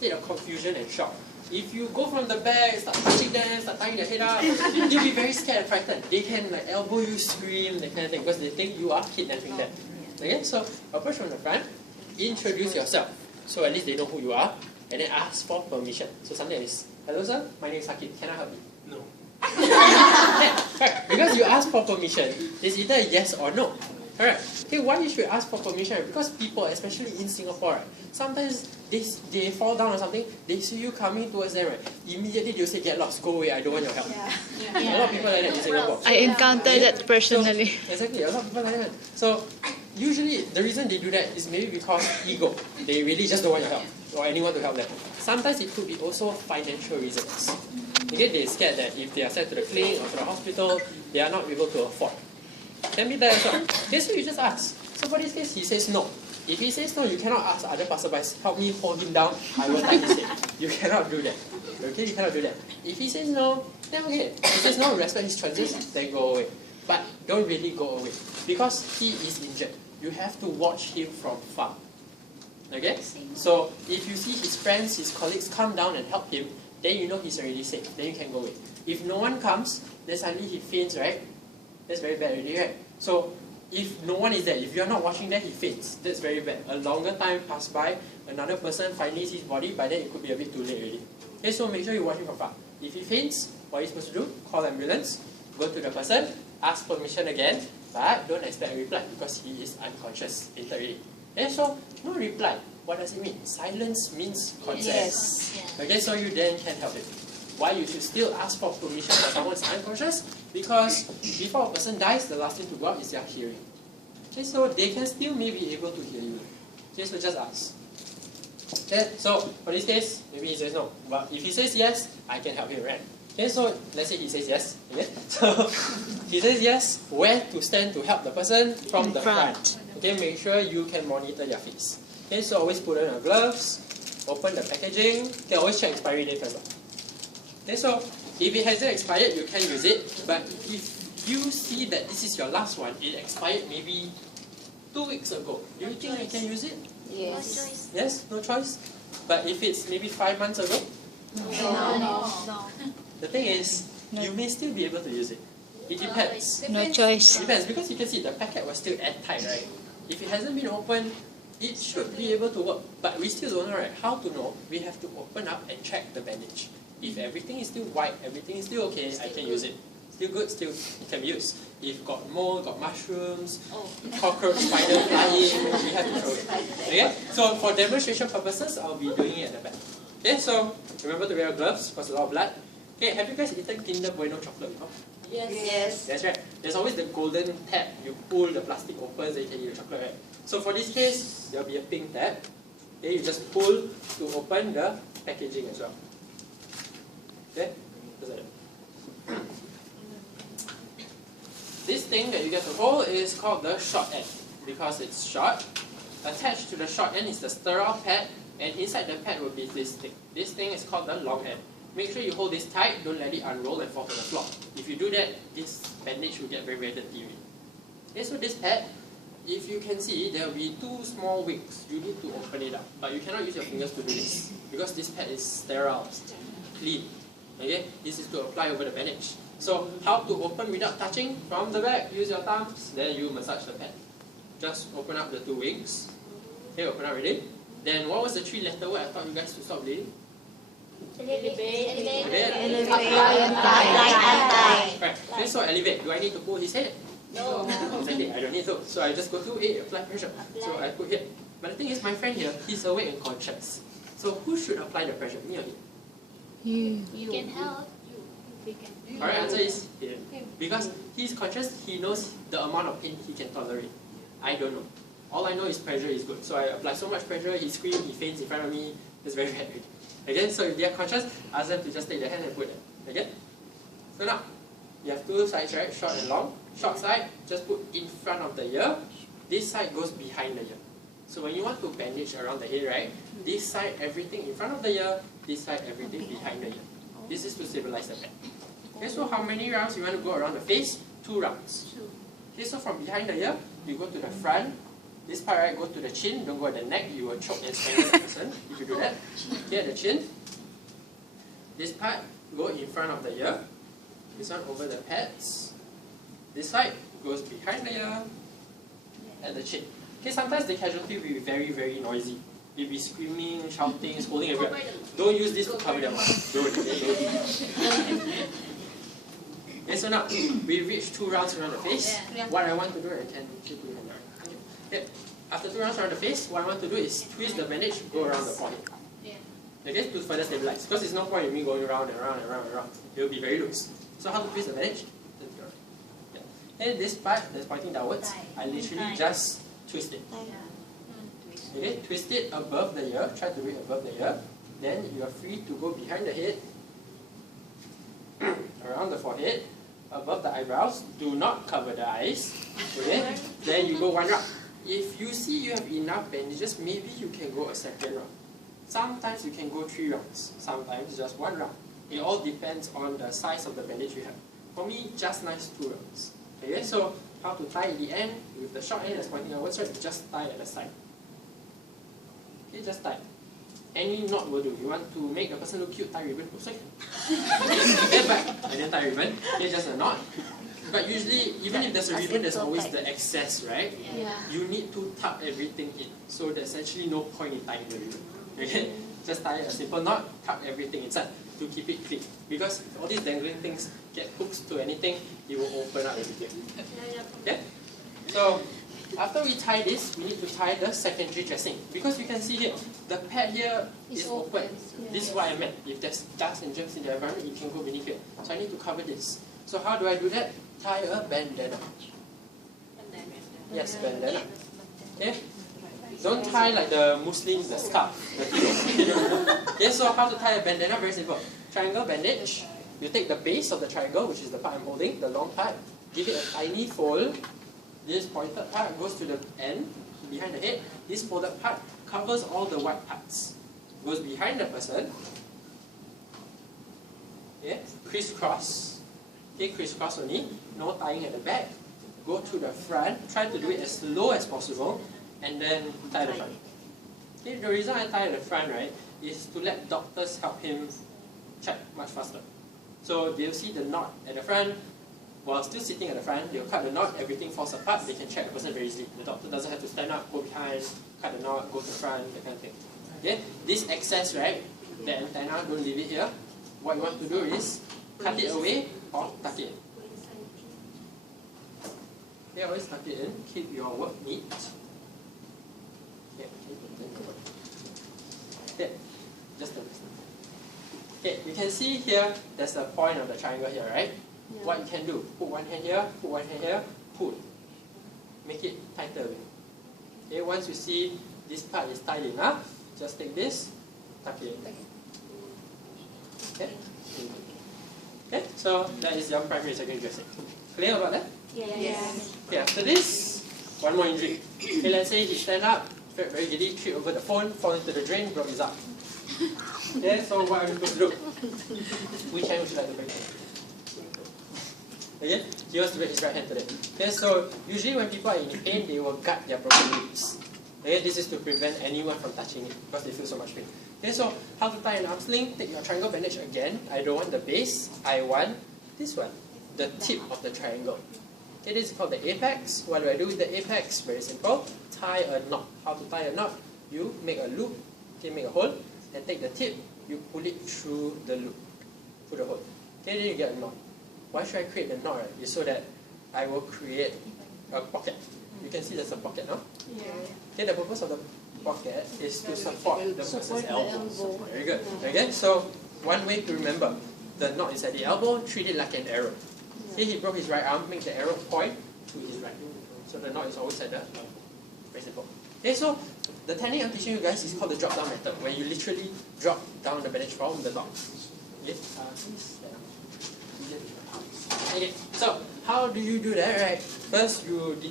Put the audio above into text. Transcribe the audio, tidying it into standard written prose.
state of confusion and shock. If you go from the back, start touching them, start tying their head up, they'll be very scared and frightened. They can like elbow you, scream, that kind of thing, because they think you are kidnapping them. Okay, so approach from the front, introduce yourself, so at least they know who you are, and then ask for permission. So something like this: hello sir, my name is Hakim, can I help you? No. Right, because you ask for permission, it's either yes or no. Alright. Okay, why you should ask for permission? Because people, especially in Singapore, right, sometimes they fall down or something, they see you coming towards them, right, immediately they'll say, get lost, go away, I don't want your help. A lot of people like that in Singapore. I encountered that personally. So, exactly, a lot of people like that. So usually the reason they do that is maybe because ego. They really just don't want your help or anyone to help them. Sometimes it could be also financial reasons. Okay, they're scared that if they are sent to the clinic or to the hospital, they are not able to afford. Can be that as well. Okay, so you just ask. So for this case, he says no. If he says no, you cannot ask other passerbys, help me hold him down, I will tie his head. You cannot do that. Okay, you cannot do that. If he says no, then okay. If he says no, respect his choices, then go away. But don't really go away. Because he is injured. You have to watch him from far. Okay? So if you see his friends, his colleagues come down and help him, then you know he's already safe. Then you can go away. If no one comes, then suddenly he faints, right? That's very bad already, right? So if no one is there, if you're not watching that, he faints. That's very bad. A longer time passed by, another person finally sees his body, by then it could be a bit too late already. Okay, so make sure you watch him from far. If he faints, what are you supposed to do? Call ambulance, go to the person, ask permission again, but don't expect a reply because he is unconscious, fainted already. Okay, so no reply. What does it mean? Silence means consent. Yes. Okay, so you then can help him. Why you should still ask for permission when someone is unconscious? Because before a person dies, the last thing to go out is their hearing. Okay, so they can still maybe able to hear you. Okay, so just ask. Okay, so for this case, maybe he says no. But if he says yes, I can help him, right? Okay, so let's say he says yes. Okay, so he says yes. Where to stand to help the person? From the front. Okay, make sure you can monitor your face. Okay, so always put on your gloves, open the packaging. Okay, always check expiry date first. Okay, so if it hasn't expired, you can use it. But if you see that this is your last one, it expired maybe 2 weeks ago, do you think you can use it? Yes. Yes, no choice. But if it's maybe 5 months ago, No. the thing is, you may still be able to use it. It depends. No choice. It depends because you can see the packet was still airtight, right? If it hasn't been opened, it should be able to work. But we still don't know, right? How to know? We have to open up and check the bandage. If everything is still white, everything is still okay, I can use it. Still good, still it can be used. If got mold, got mushrooms, cockroach, spider flying, we have to throw it. Okay? So for demonstration purposes, I'll be doing it at the back. Okay, so remember to wear your gloves because a lot of blood. Okay, have you guys eaten Kinder Bueno chocolate before? Yes. That's right. There's always the golden tab. You pull the plastic open so you can eat the chocolate, right? So for this case, there'll be a pink tab. Okay, you just pull to open the packaging as well. Okay? Just like that. This thing that you get to hold is called the short end. Because it's short, attached to the short end is the sterile pad, and inside the pad will be this thing. This thing is called the long end. Make sure you hold this tight, don't let it unroll and fall to the floor. If you do that, this bandage will get very, very dirty. Okay, so this pad, if you can see, there will be 2 small wings. You need to open it up, but you cannot use your fingers to do this because this pad is sterile, clean. Okay, this is to apply over the bandage. So how to open without touching? From the back, use your thumbs, then you massage the pad. Just open up the 2 wings. Okay, open up already. Then what was the 3-letter word I thought you guys to stop bleeding? Elevate. Right. Okay, so elevate. Do I need to pull his head? No. Exactly, I don't need to. So I just go to apply pressure. So I put here. But the thing is, my friend here, he's awake and conscious. So who should apply the pressure? Me or him? You can help. Alright, answer is him. Because he's conscious, he knows the amount of pain he can tolerate. I don't know. All I know is pressure is good. So I apply so much pressure, he screams, he faints in front of me. It's very bad. Again, so if they are conscious, ask them to just take their hand and put it. Okay? So now, you have 2 sides, right? Short and long. Short side, just put in front of the ear. This side goes behind the ear. So when you want to bandage around the head, right? This side, everything in front of the ear. This side, everything behind the ear. This is to stabilize the back. Okay, so how many rounds you want to go around the face? 2 rounds. Okay, so from behind the ear, you go to the front. This part, right, go to the chin, don't go at the neck, you will choke and strangle the person if you do that. Okay, at the chin. This part, go in front of the ear. This one over the pads. This side goes behind the ear, at the chin. Okay, sometimes the casualty will be very, very noisy. You'll be screaming, shouting, scolding everyone. Don't use this to cover them up. Don't. Okay, so now, we reached 2 rounds around the face. What I want to do, I can keep doing that. Okay. After 2 rounds around the face, what I want to do is twist the bandage, go around the forehead. Okay, to further stabilize. Because there's no point in me going around and around and around and around. It will be very loose. So how to twist the bandage? And this part that's pointing downwards, I literally just twist it. Okay, twist it above the ear, try to reach above the ear. Then you are free to go behind the head, around the forehead, above the eyebrows. Do not cover the eyes. Okay, then you go 1 round. If you see you have enough bandages, maybe you can go a 2nd round. Sometimes you can go 3 rounds, sometimes just 1 round. It all depends on the size of the bandage you have. For me, just nice 2 rounds. Okay, so how to tie at the end, with the short end that's pointing outwards, right, just tie at the side. Okay, just tie. Any knot will do. You want to make the person look cute, tie ribbon. Oops, sorry. Okay, but I didn't tie ribbon. Okay, just a knot. But usually, even if there's a ribbon, there's always the excess, right? Yeah. You need to tuck everything in. So there's actually no point in tying the ribbon. Okay? Just tie a simple knot, tuck everything inside to keep it clean. Because if all these dangling things get hooked to anything, it will open up everything. Okay? So, after we tie this, we need to tie the secondary dressing. Because you can see here, the pad here is open. This is what I meant. If there's dust and germs in the environment, it can go beneath here. So I need to cover this. So how do I do that? Tie a bandana. Yes, bandana. Okay? Don't tie like the Muslims, the scarf. Okay, so how to tie a bandana? Very simple. Triangle bandage. You take the base of the triangle, which is the part I'm holding, the long part. Give it a tiny fold. This pointed part goes to the end, behind the head. This folded part covers all the white parts. Goes behind the person. Okay, crisscross. Okay, crisscross only. No tying at the back. Go to the front. Try to do it as low as possible. And then tie the front. Okay, the reason I tie at the front, right, is to let doctors help him check much faster. So they'll see the knot at the front. While still sitting at the front, they'll cut the knot, everything falls apart, they can check the person very easily. The doctor doesn't have to stand up, go behind, cut the knot, go to the front, that kind of thing. Okay? This excess, right, the antenna, don't leave it here. What you want to do is cut it away or tuck it in. Okay, always tuck it in, keep your work neat. Okay, just the okay, you can see here, there's a point of the triangle here, right? Yeah. What you can do, put one hand here, put one hand here, pull. Make it tighter. Okay, once you see this part is tight enough, just take this, tuck it in. Okay? Okay, so that is your primary and secondary dressing. Clear about that? Yes. Okay, after this, one more injury. Okay, let's say he stand up, very giddy, trip over the phone, fall into the drain, broke his arm. Okay, so what are we supposed to do? Which hand would you like to break? Okay, he wants to break his right hand today. Okay, so usually when people are in pain, they will gut their broken ribs. Okay, this is to prevent anyone from touching it because they feel so much pain. Okay, so how to tie an arm sling? Take your triangle bandage again. I don't want the base. I want this one, the tip of the triangle. Okay, this is called the apex. What do I do with the apex? Very simple. Tie a knot. How to tie a knot? You make a loop. Okay, make a hole, and take the tip. You pull it through the loop, through the hole. Okay, then you get a knot. Why should I create the knot? Right? Is so that I will create a pocket. You can see there's a pocket now. Yeah. Okay, the purpose of the pocket is to support the person's elbow. Very good. Okay, so one way to remember, the knot is at the elbow, treat it like an arrow. Okay, he broke his right arm, make the arrow point to his right. So the knot is always at the elbow. Very simple. Okay, so the technique I'm teaching you guys is called the drop down method, where you literally drop down the bandage from the top. Okay, okay, so how do you do that, right? First, you